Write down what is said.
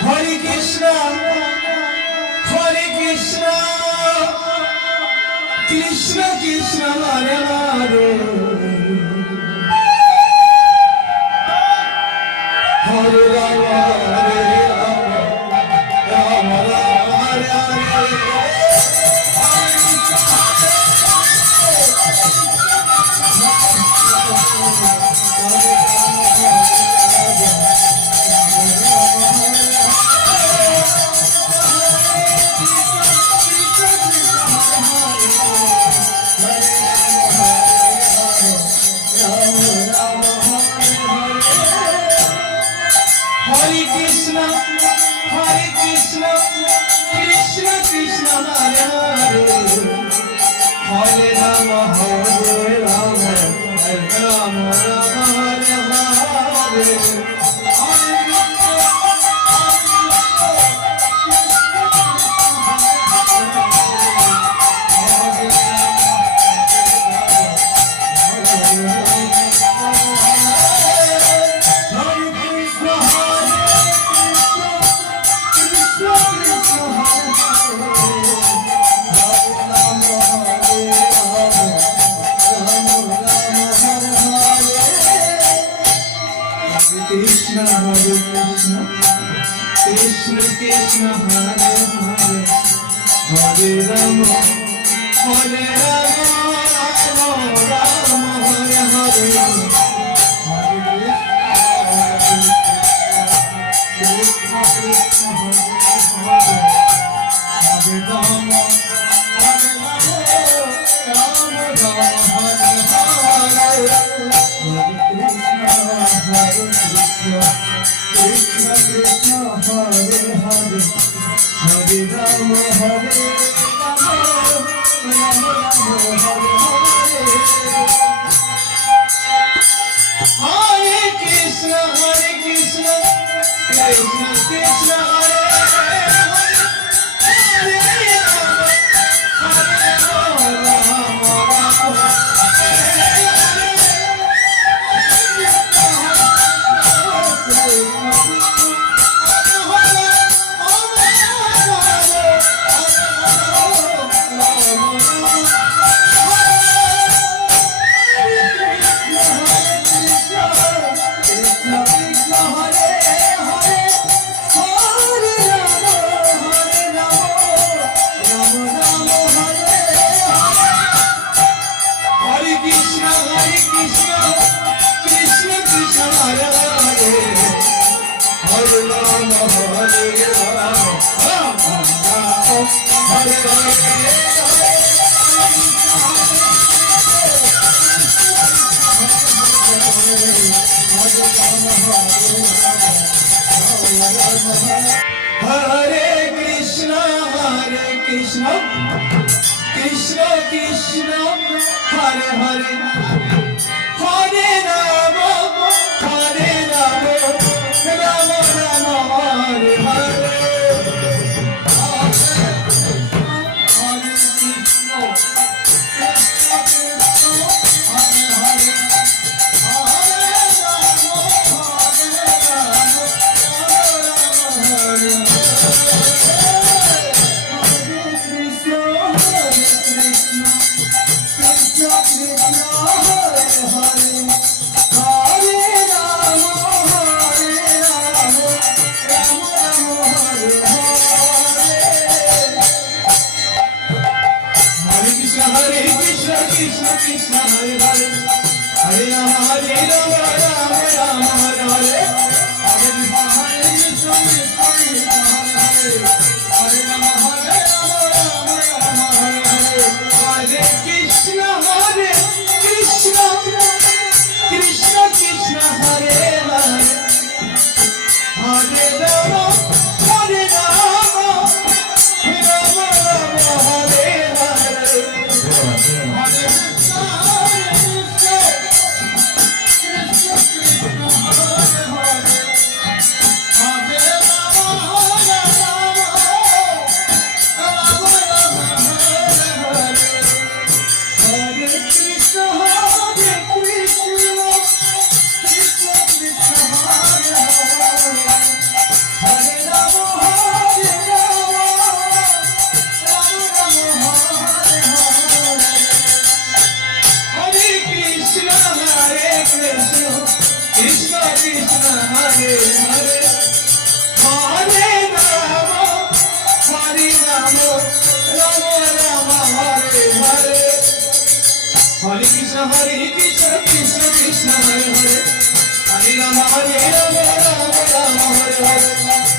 Hare Krishna, Hare Krishna, Krishna Krishna Hare Hare, Hare Rama Hare Rama, Rama Rama Hare Hare. Hare Krishna, Hare Krishna, Krishna Krishna Hare Hare, Hare Rama Hare Rama, Rama Rama Hare Hare. Krishna Hare Krishna, Krishna Krishna Hare Hare, Hare Rama, Hare Rama, Rama Rama Hare Hare, Krishna Krishna Hare Hare, Hare Rama, Hare Rama, Rama Rama Hare Hare. Krishna Krishna Hare Hare, Hare Rama Hare Rama, Rama Rama Hare Hare. Hare Krishna, Hare Krishna, Krishna Krishna Hare Hare, Hare Rama, Hare Rama, Rama Rama Hare Krishna, Hare Krishna, Krishna Krishna, Hare Hare, Hare Rama, Hare Rama, Rama Rama Hare Hare. Hare Krishna, Krishna Krishna, Hare Hare, Hare Rama, Hare Rama, Hare Hare. Krishna Krishna Hare Hare, Hare Rama Hare Rama, Rama Rama Hare Hare, Hare Krishna Hare Krishna, Krishna Krishna Hare Hare, Hare Rama Hare Rama, Rama Rama Hare Hare, Hare Krishna Hare Krishna, Krishna Krishna Hare Hare, Hare Rama Hare Rama, Rama Rama Hare Hare. Vishnu, Krishna Krishna Hare Hare, Hare Rama, Hare Rama, Rama Rama Hare Hare, Hare Krishna Krishna Krishna Hare Hare, Hare Rama Rama Rama Hare Hare.